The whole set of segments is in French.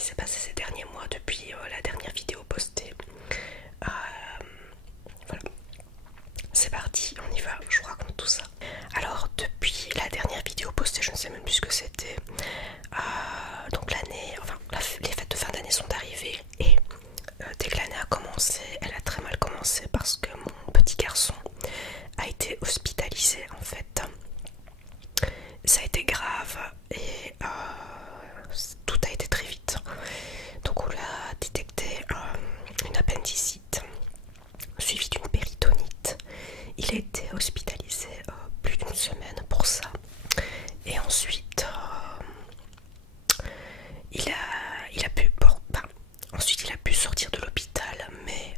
qui s'est passé ces derniers mois depuis la dernière vidéo postée. Voilà, c'est parti, on y va, je vous raconte tout ça. Alors depuis la dernière vidéo postée, je ne sais même plus ce que c'était. Donc l'année, enfin les fêtes de fin d'année sont arrivées et dès que l'année a commencé, elle a très mal commencé parce que mon petit garçon a été hospitalisé en fait. Ça a été grave et tout a été très vite. Donc on lui a détecté une appendicite suivie d'une péritonite. Il a été hospitalisé plus d'une semaine pour ça. Et ensuite il a pu ensuite il a pu sortir de l'hôpital, mais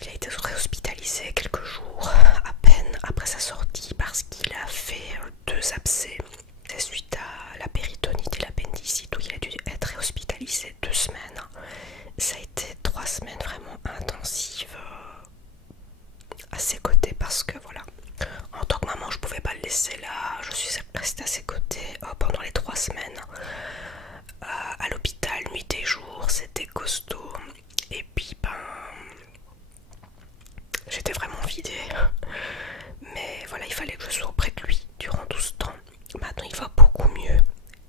il a été réhospitalisé quelques jours à peine après sa sortie parce qu'il a fait 2 abcès. C'est suite à la péritonite et l'appendicite où il a dû être réhospitalisé 2 semaines. Ça a été 3 semaines vraiment intensives à ses côtés parce que voilà, en tant que maman je pouvais pas le laisser là. Je suis restée à ses côtés pendant les 3 semaines à l'hôpital nuit et jour. C'était costaud et puis j'étais vraiment vidée, mais voilà, il fallait que je sois auprès de lui durant tout ce temps. Maintenant il va beaucoup mieux,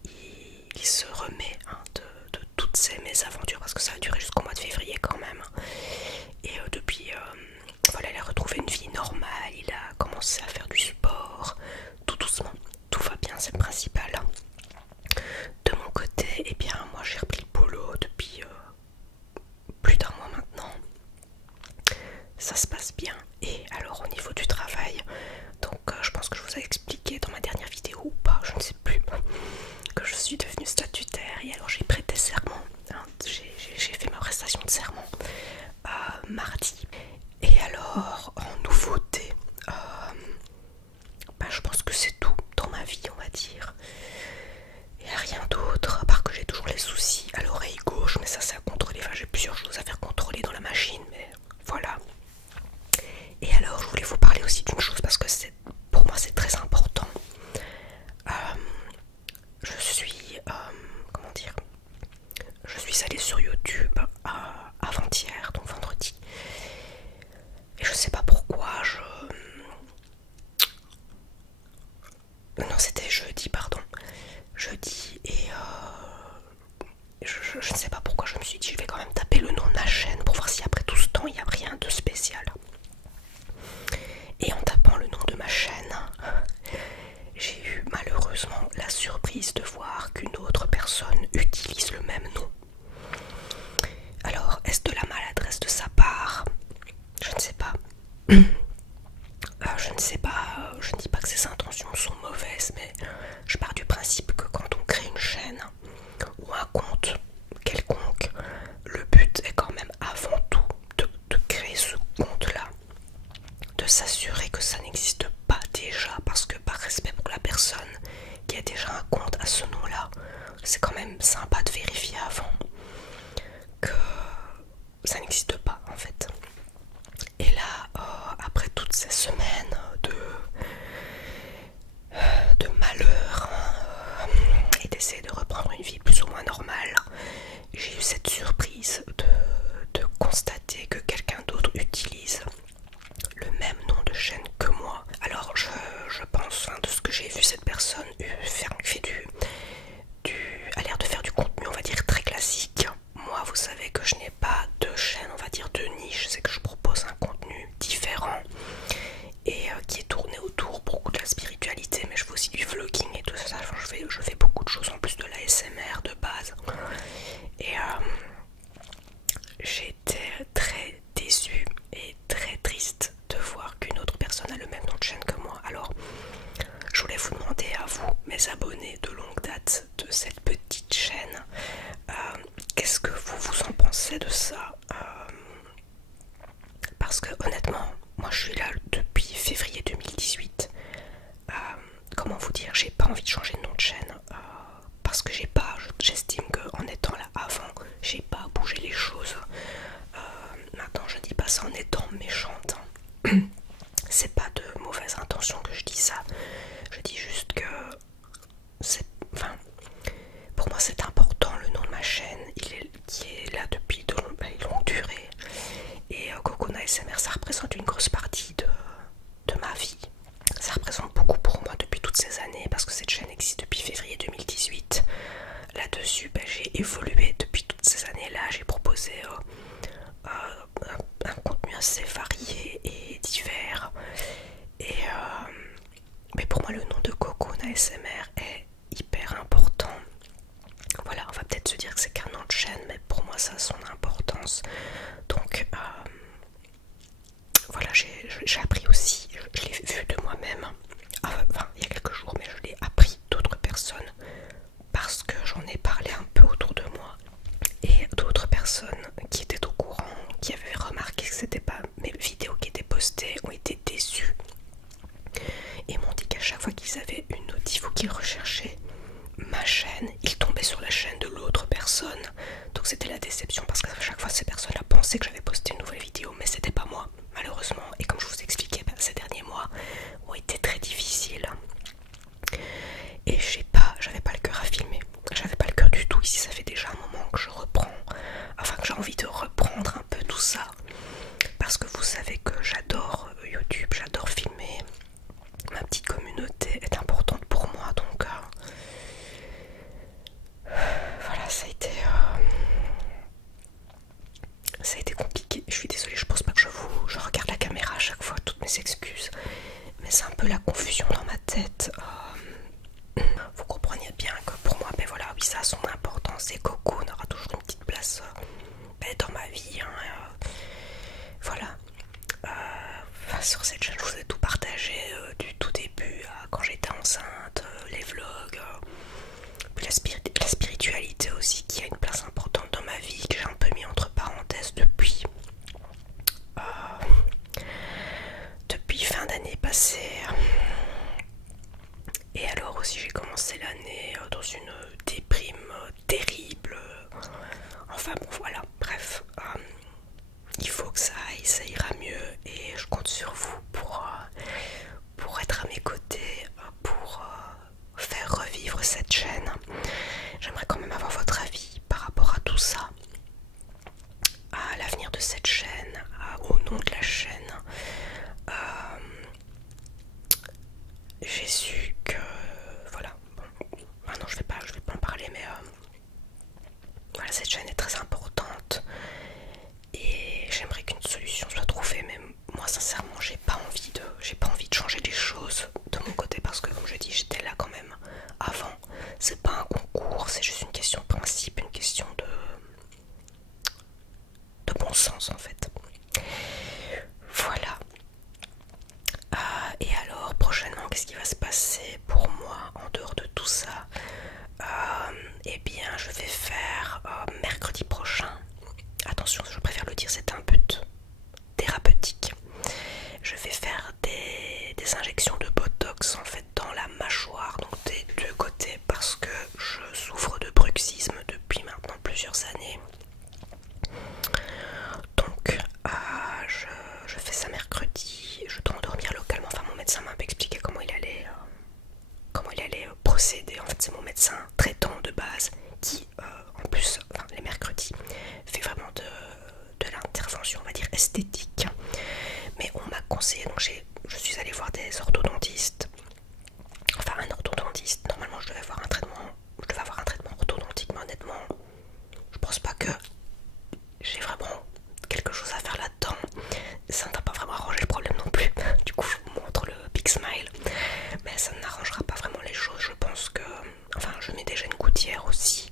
il se remet de toutes ces mésaventures parce que ça a duré jusqu'au mois de février quand même. Et depuis voilà, il a retrouvé une vie normale, il a commencé à faire du sport, tout doucement, tout va bien, c'est le principal. De mon côté, eh bien moi j'ai repris le boulot depuis plus d'1 mois maintenant. Ça se passe bien. Et alors au niveau du travail, donc je pense que je vous ai expliqué dans ma dernière vidéo ou pas, je ne sais plus, que je suis devenue statutaire et alors j'ai prêté serment, hein, j'ai fait ma prestation de serment mardi. Et alors en nouveauté, je pense que c'est tout dans ma vie, on va dire. Il n'y a rien d'autre, à part que j'ai toujours les soucis à l'oreille gauche, mais ça c'est à contrôler. Enfin, j'ai plusieurs choses à faire contrôler dans la machine, mais voilà. Et alors, je voulais vous parler aussi d'une chose parce que pour moi c'est très important. Je suis, comment dire, je suis allée sur YouTube avant-hier, donc vendredi. Et je sais pas pourquoi, non, c'était jeudi, pardon. Jeudi, et je ne sais pas pourquoi je me suis dit je vais quand même taper le nom de ma chaîne pour voir si après tout ce temps il n'y a rien de spécial. Et en tapant le nom de ma chaîne, j'ai eu malheureusement la surprise de voir qu'une autre personne utilise le même nom. Alors, est-ce de la maladresse de sa part? Je ne sais pas. Je ne sais pas, je ne dis pas que ses intentions sont mauvaises, mais je pars du principe que quand on crée une chaîne ou un compte quelconque, le but est quand même avant tout de créer ce compte-là, de s'assurer que ça n'existe pas déjà, parce que par respect pour la personne qui a déjà un compte à ce nom-là, c'est quand même sympa de vérifier avant que ça n'existe pas en fait. Et là, après toutes ces semaines de malheur et d'essayer de reprendre une vie plus ou moins normale, j'ai eu cette surprise de constater que quelqu'un d'autre utilise le même nom de chaîne que moi. Alors je pense, de ce que j'ai vu, cette personne a l'air de faire du contenu, on va dire, très classique. Moi, vous savez que je n'ai pas de chaîne, on va dire, de niche, c'est que je propose un contenu différent et qui est tourné autour beaucoup de la spiritualité, mais je fais aussi du vlogging et tout ça. Enfin, je fais beaucoup de choses en plus de l'ASMR de base. Et j'étais très déçue et très triste de voir qu'une autre personne a le même nom de chaîne que moi. Alors, je voulais vous demander à vous, mes abonnés de longue date de cette petite chaîne, qu'est-ce que vous en pensez de ça? Parce que honnêtement, moi je suis là depuis février 2018. Comment vous dire, j'ai pas envie de changer de nom de chaîne parce que j'estime qu'en étant là avant, j'ai pas bougé les choses. Maintenant, je dis pas ça en étant méchante. C'est pas de mauvaise intention que je dis ça. Je dis juste que là-dessus, j'ai évolué depuis toutes ces années-là. J'ai proposé un contenu assez varié et divers. Et mais pour moi, le nom de Cocoon ASMR est hyper important. Voilà, on va peut-être se dire que c'est qu'un nom de chaîne, mais pour moi, ça a son importance. Donc, voilà, j'ai appris aussi, je l'ai vu de moi-même, enfin, il y a quelques jours, mais je l'ai appris d'autres personnes parce que j'en ai parlé un peu autour de moi. Et d'autres personnes qui étaient au courant, qui avaient remarqué que c'était pas mes vidéos qui étaient postées, ont été déçues et m'ont dit qu'à chaque fois qu'ils avaient une notif ou qu'ils recherchaient ma chaîne, ils tombaient sur la chaîne de l'autre personne. Donc c'était la déception parce qu'à chaque fois ces personnes-là pensaient que j'avais posté une nouvelle vidéo, mais c'était pas moi malheureusement. Et comme je vous expliquais, ces derniers mois ont été très difficiles et j'avais pas le cœur à filmer. J'avais pas le cœur du tout. Ici ça fait déjà un moment que je reprends, enfin que j'ai envie de reprendre un peu tout ça parce que vous savez que j'adore YouTube, j'adore filmer. Ma petite communauté est importante pour moi, donc voilà, ça a été compliqué. Je suis désolée, je pense pas que je regarde la caméra à chaque fois, toutes mes excuses, mais c'est un peu la confusion dans ma tête. Vous compreniez bien que pour moi, ben voilà, oui, ça a son importance et Cocoon aura toujours une petite place dans ma vie. Voilà. Sur cette chaîne, je vous ai tout partagé du tout début quand j'étais enceinte, les vlogs, puis la spiritualité aussi qui a une place importante dans ma vie, que j'ai un peu mis entre parenthèses depuis fin d'année passée. Et alors aussi j'ai commencé l'année dans une déprime terrible. Enfin bon voilà, bref. Il faut que ça aille, ça ira mieux et je compte sur vous pour être à mes côtés, pour faire revivre cette chaîne. J'aimerais quand même avoir votre avis par rapport à tout ça, à l'avenir de cette chaîne, au nom de la chaîne. J'ai su que voilà, bon, ah non je vais pas en parler, mais voilà, cette chaîne est très importante et j'aimerais qu'une solution soit trouvée. Mais moi sincèrement j'ai pas envie de changer les choses de mon côté parce que comme je dis j'étais là quand même avant. C'est pas un concours, c'est juste une question de principe, une question de bon sens en fait. Voilà. Et alors prochainement qu'est-ce qui va se passer pour moi en dehors de tout ça? Eh bien je vais faire mercredi prochain, attention je préfère le dire, c'est un but thérapeutique. Je vais faire des injections de botox en fait dans la mâchoire, donc des deux côtés, parce que je souffre de bruxisme depuis maintenant plusieurs années. Donc je fais ça mercredi, je dois endormir localement. Enfin mon médecin m'a un peu expliqué comment il allait procéder. En fait c'est mon médecin traitant de base qui en plus enfin, les mercredis fait vraiment de l'intervention on va dire esthétique. Mais on m'a conseillé, donc je suis allée voir des orthodontistes. Enfin un orthodontiste, normalement je devais avoir un traitement orthodontique, mais honnêtement je pense pas que j'ai vraiment quelque chose à faire là-dedans. Ça ne va pas vraiment arranger le problème non plus. Du coup je vous montre le big smile, mais ça n'arrangera pas vraiment les choses. Je pense que, enfin je mets déjà une gouttière aussi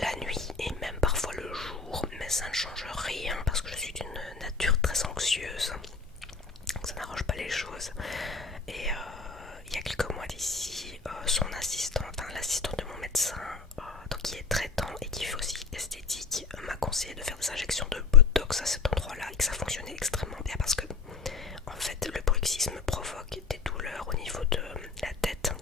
la nuit et même parfois le jour, mais ça ne change rien parce que je suis d'une nature très anxieuse, donc ça n'arrange pas les choses. Et il y a quelques mois d'ici, son assistant, enfin l'assistant de mon médecin, donc qui est traitant et qui fait aussi esthétique, m'a conseillé de faire des injections de botox à cet endroit-là et que ça fonctionnait extrêmement bien parce que en fait le bruxisme provoque des douleurs au niveau de la tête,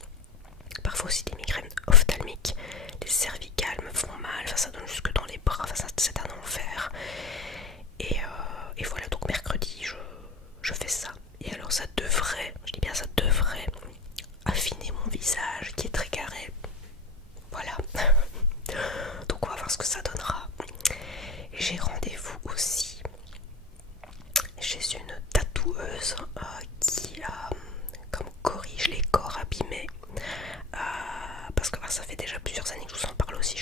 parfois aussi des migraines ophtalmiques, les cervicales me font mal, enfin, ça donne jusque dans les bras, enfin, c'est un enfer. Et voilà, donc mercredi je fais ça. Et alors ça devrait, je dis bien ça devrait affiner mon visage qui est très carré. Voilà. Donc on va voir ce que ça donnera. J'ai rendez-vous aussi chez une tatoueuse qui comme corrige les corps abîmés. Parce que ça fait déjà plusieurs années que je vous en parle aussi,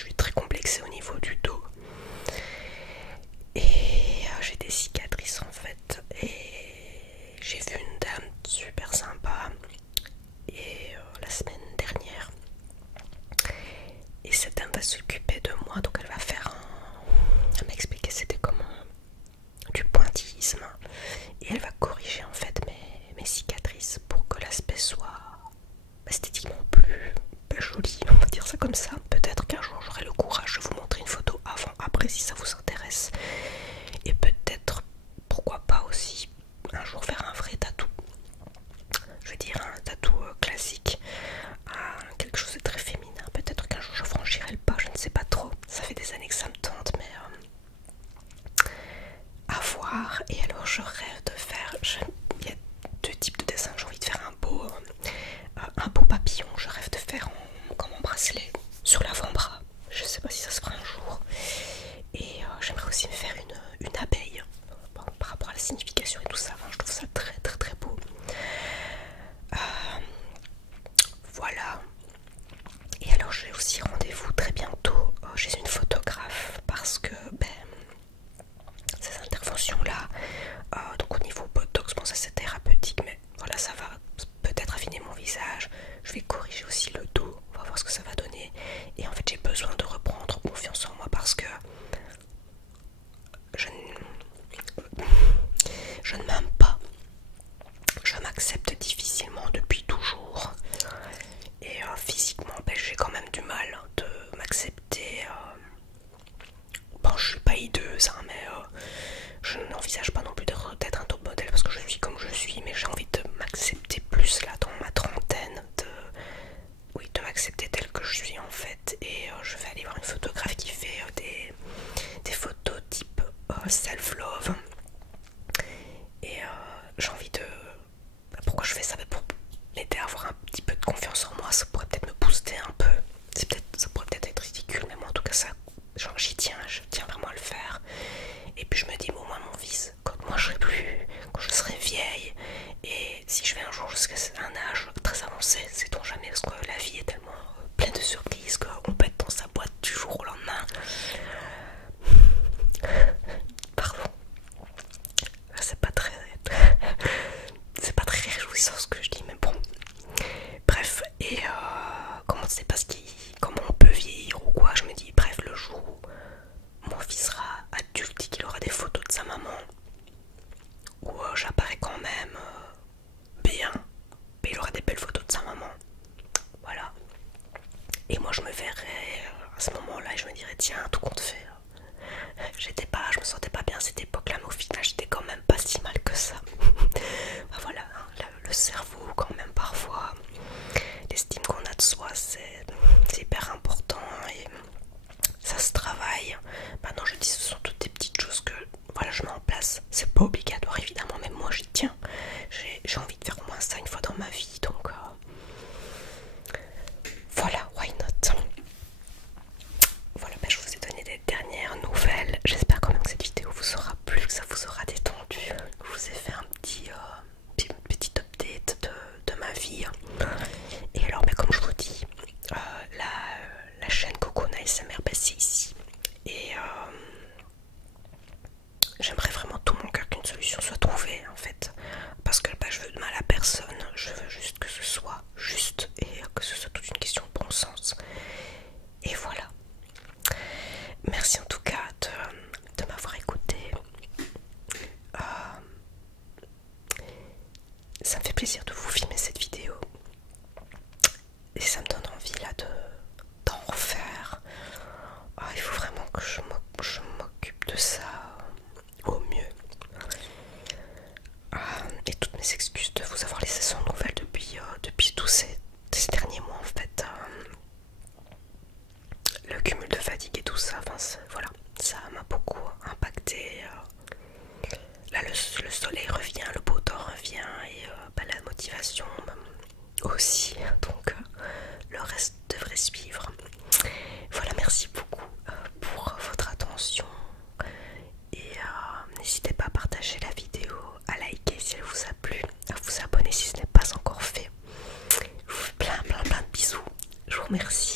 comme ça. Peut-être qu'un jour j'aurai le courage de vous montrer une photo avant, après si ça vous intéresse. Et peut-être, pourquoi pas aussi, un jour faire un vrai tatou. Je veux dire un tatou classique, quelque chose de très féminin. Peut-être qu'un jour je franchirai le pas, je ne sais pas trop. Ça fait des années que ça me tente, mais à voir. Et alors je rêve de faire, il y a deux types de dessins. J'ai envie de faire un beau papillon. Je rêve de faire comme en bracelet sur l'avant-bras. Je sais pas si ça se fera un jour. Et j'aimerais aussi me faire une abeille. Bon, par rapport à la signification et tout ça, je trouve ça très très très beau. Voilà. Et alors j'ai aussi rendez-vous très bientôt chez une photographe parce que ces interventions là, donc au niveau botox, bon ça c'est thérapeutique, mais voilà, ça va peut-être affiner mon visage. Je vais corriger aussi le dos, on va voir ce que ça va donner. Et en fait j'ai besoin de reprendre confiance en moi parce que je ne m'aime pas. Je m'accepte difficilement depuis toujours. Et physiquement, j'ai quand même du mal de m'accepter. Bon, je suis pas hideuse, hein, mais je n'envisage pas non plus d'être un top modèle parce que je suis comme je suis, mais j'ai envie de m'accepter plus là dans ma trentaine, de m'accepter telle que je suis en fait. Et je vais aller voir une photographe qui fait des photos type self-love. Et j'ai envie de... Pourquoi je fais ça? Pour m'aider à avoir un petit peu de confiance en moi. Ça pourrait peut-être me booster un peu. Ça pourrait peut-être être ridicule, mais moi en tout cas ça, genre je tiens vraiment à le faire. Et puis je me dis, bon, moi mon fils, quand moi je serai plus, quand je serai vieille, et si je vais un jour jusqu'à un âge très avancé, sait-on jamais, parce que la vie est tellement pleine de surprises qu'on peut être dans sa boîte du jour au lendemain. Pardon. C'est pas très réjouissant ce que je dis, mais bon. Bref, et comment on peut vieillir ou quoi, je me dis, bref, le jour où mon fils sera adulte et qu'il aura des photos de sa maman, où j'apparais quand même bien, mais il aura des belles photos de sa maman. Voilà. Et moi je me verrais à ce moment-là et je me dirais, tiens, tout compte fait. Je me sentais pas bien à cette époque-là, mais au final j'étais quand même pas si mal que ça. Voilà, hein, le cerveau quand même parfois, l'estime qu'on a de soi c'est hyper important et ça se travaille. Maintenant je dis ce sont toutes des petites choses que voilà, je mets en place. C'est pas obligatoire évidemment, mais moi j'y tiens. J'ai envie de faire au moins ça une fois dans ma vie, donc voilà, why not. Voilà, je vous ai donné des dernières nouvelles. J'espère quand même que cette vidéo vous aura plu, que ça vous aura détendu. Je vous ai fait un petit update de ma vie. Et alors, comme je vous dis, la chaîne Cocoon ASMR, c'est ici. Et j'aimerais vraiment tout mon cœur qu'une solution soit trouvée en fait. Parce que je veux de mal à personne. Je veux juste que ce soit juste et que ce soit toute une question de bon sens. Et voilà. Merci en tout cas de m'avoir écouté. Ça me fait plaisir de vous filmer cette vidéo. Et ça me donne envie là d'en refaire. Il faut vraiment que je m'occupe de ça au mieux. Et toutes mes excuses de vous avoir laissé sans nouvelles depuis tous ces derniers mois en fait. Le cumul de fatigue et tout ça, voilà, ça m'a beaucoup impacté. Là le soleil revient, le beau temps revient et la motivation aussi, donc le reste devrait suivre. Voilà, merci beaucoup pour votre attention et n'hésitez pas à partager la vidéo, à liker si elle vous a plu, à vous abonner si ce n'est pas encore fait. Je vous fais plein de bisous, je vous remercie.